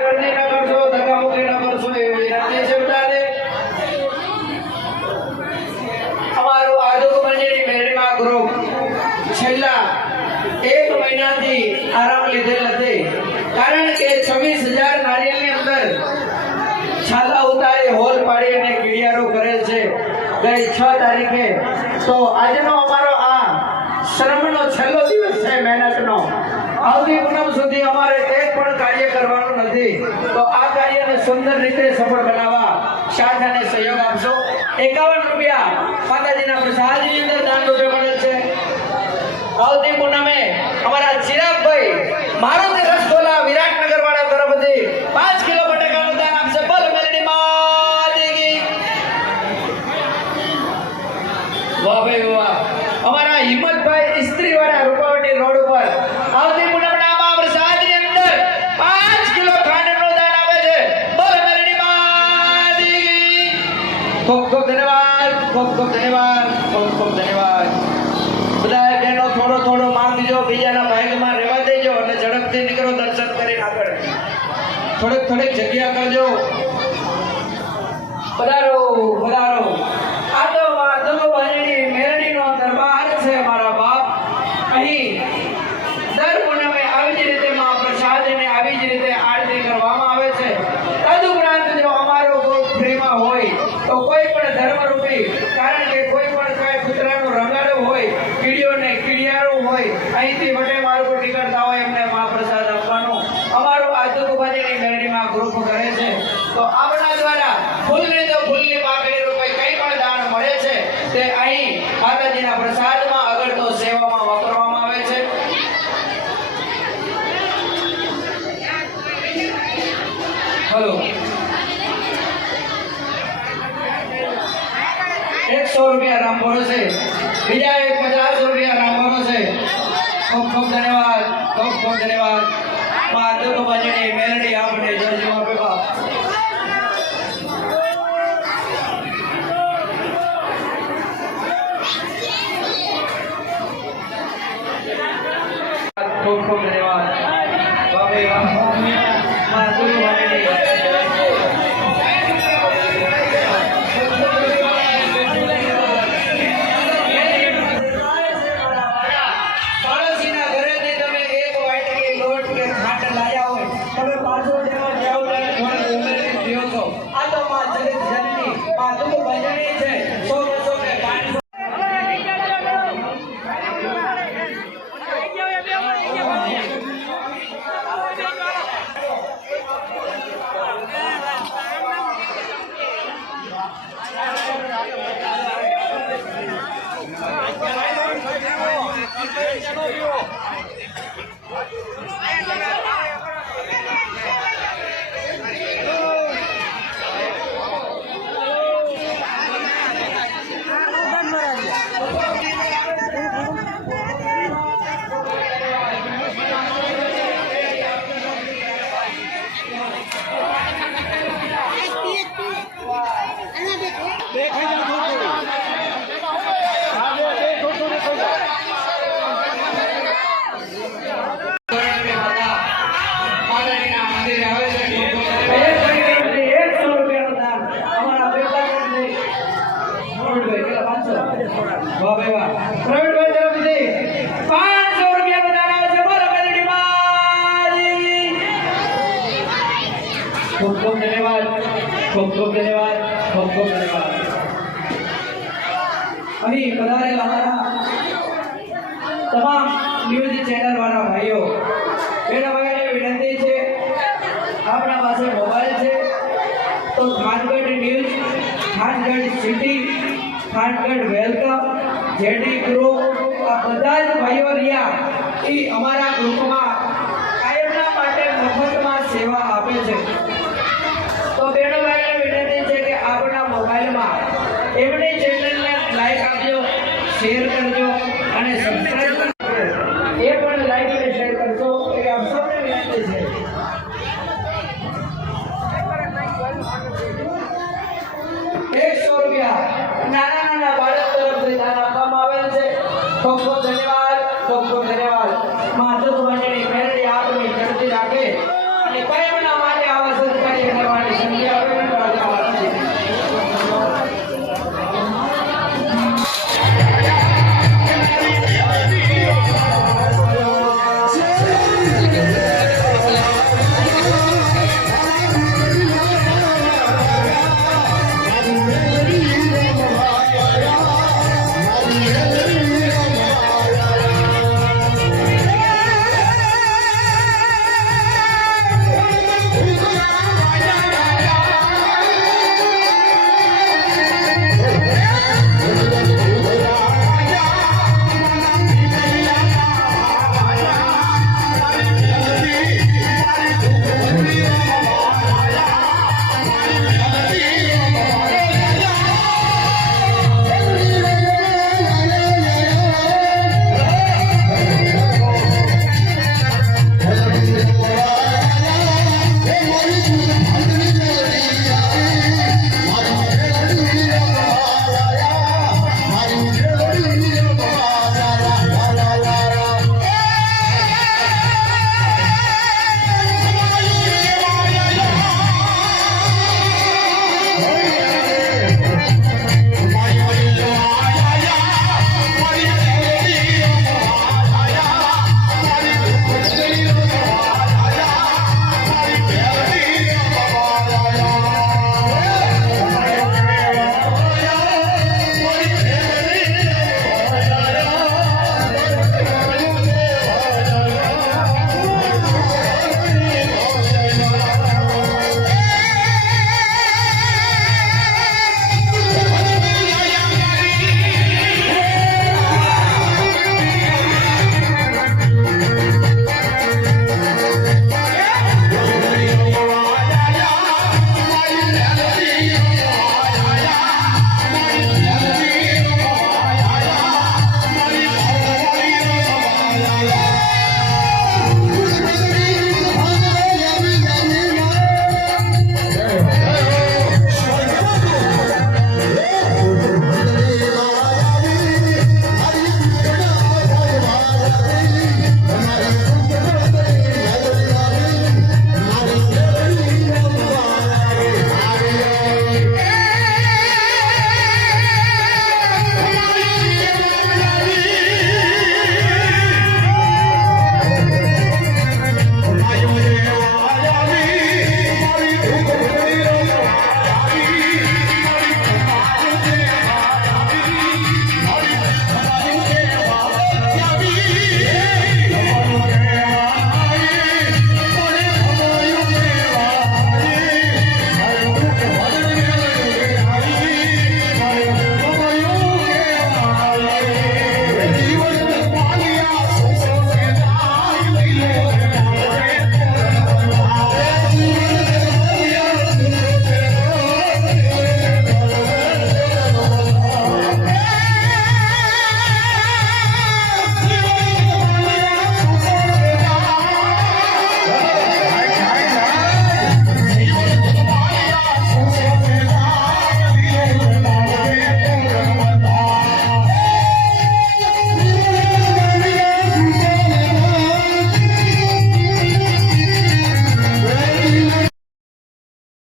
गर्दी न करशो, धक्कामुक्की न करशो एવી વિનંતી છે બધાને। અમારું આદુક મંજીરી મેળીમાં ગ્રુપ છેલ્લા 1 મહિનાથી આરામ લીધેલ હતી, કારણ કે 26,000 નારિયેળની અંદર છાલા ઉતારી હોલ પાડી અને કીડિયારો કરેલ છે ગઈ 6 તારીખે। તો આજનો અમારો આ શ્રમનો છેલ્લો દિવસ છે મહેનતનો। આવતી પૂનમ સુધી અમારે એક પણ કાર્ય કરવાનું નથી, તો આ કાર્યને સુંદર રીતે સફળ બનાવવા સાથ અને સહયોગ આપશો। 51 રૂપિયા માતાજીના પ્રસાદની અંદર દાન રૂપે મળે છે। આવતી પૂનમે અમારા ચિરાગભાઈ મારુતિ રસગોલા વિરાટનગર વાળા તરફથી 5 કિલો બટાકાનું દાન આપશે। બોલ મેલડી માતી કી। વાહ ભાઈ વાહ। અમારા હિંમતભાઈ ઇસ્ત્રી વાળા રૂપાવટી રોડ ઉપર આવતી પૂનમના મહાપ્રસાદની અંદર 5 કિલો ખાંડનું દાન આપે છે। બોલ મેલડી માતી કી। ખૂબ ખૂબ ધન્યવાદ, ખૂબ ખૂબ ધન્યવાદ, ખૂબ ખૂબ ધન્યવાદ। બધા બહેનો થોડો માન દીજો, બીજાના ભાગમાં રહેવા દેજો અને ઝડપથી નીકળો દર્શન કરીને આગળ। થોડીક જગ્યા કરજો। પધારો પધારો। આ તો માધવ બહેની મેરડીનો દરબાર છે મારા બાપ। અહીં દર પૂનમે આવી જ રીતે મહાપ્રસાદને આવી જ રીતે આરતી કરવામાં આવે છે। તદુપરાંત જો અમારો ગ્રુપ ફ્રીમાં હોય તો કોઈ પણ ધર્મરૂપી, કારણ કે કોઈ પણ કાંઈ કૂતરાનું રંગાડું હોય, કીડીઓને કીડિયારું હોય, અહીંથી વટે માર્ગો નીકળતા હોય એમને મહાપ્રસાદ આપવાનો અમારું આદુક બહેની મેરડીમાં ગ્રુપ કરે છે। તો આપણા દ્વારા ફૂલની તો ફૂલની પાકડી રૂપે કંઈ પણ દાન મળે છે તે અહીં માતાજીના પ્રસાદમાં આગળ તો સેવામાં વાપરવામાં આવે છે। હલો, 100 રૂપિયા રામભરો છે, બીજા 50 રૂપિયા રામભરો છે। ખૂબ ખૂબ ધન્યવાદ, ખૂબ ખૂબ ધન્યવાદ। માધવ બહેની મેરડી આપણે જજો આપે બાપ। ખૂબ ખૂબ ધન્યવાદ। વાહ ભાઈ વાહ। માધવ બહેની ખૂબ ખૂબ ધન્યવાદ, ખૂબ ખૂબ ધન્યવાદ, ખૂબ ખૂબ ધન્યવાદ। અહીં પધારેલા અમારા તમામ ન્યૂઝ ચેનલ વાળા ભાઈઓ બહેનોને વિનંતી છે, આપણા પાસે મોબાઈલ છે તો Thangadh news, Thangadh city, Thangadh welcome, JD group, આ બધા જ ભાઈઓ રહ્યા એ અમારા ગ્રુપમાં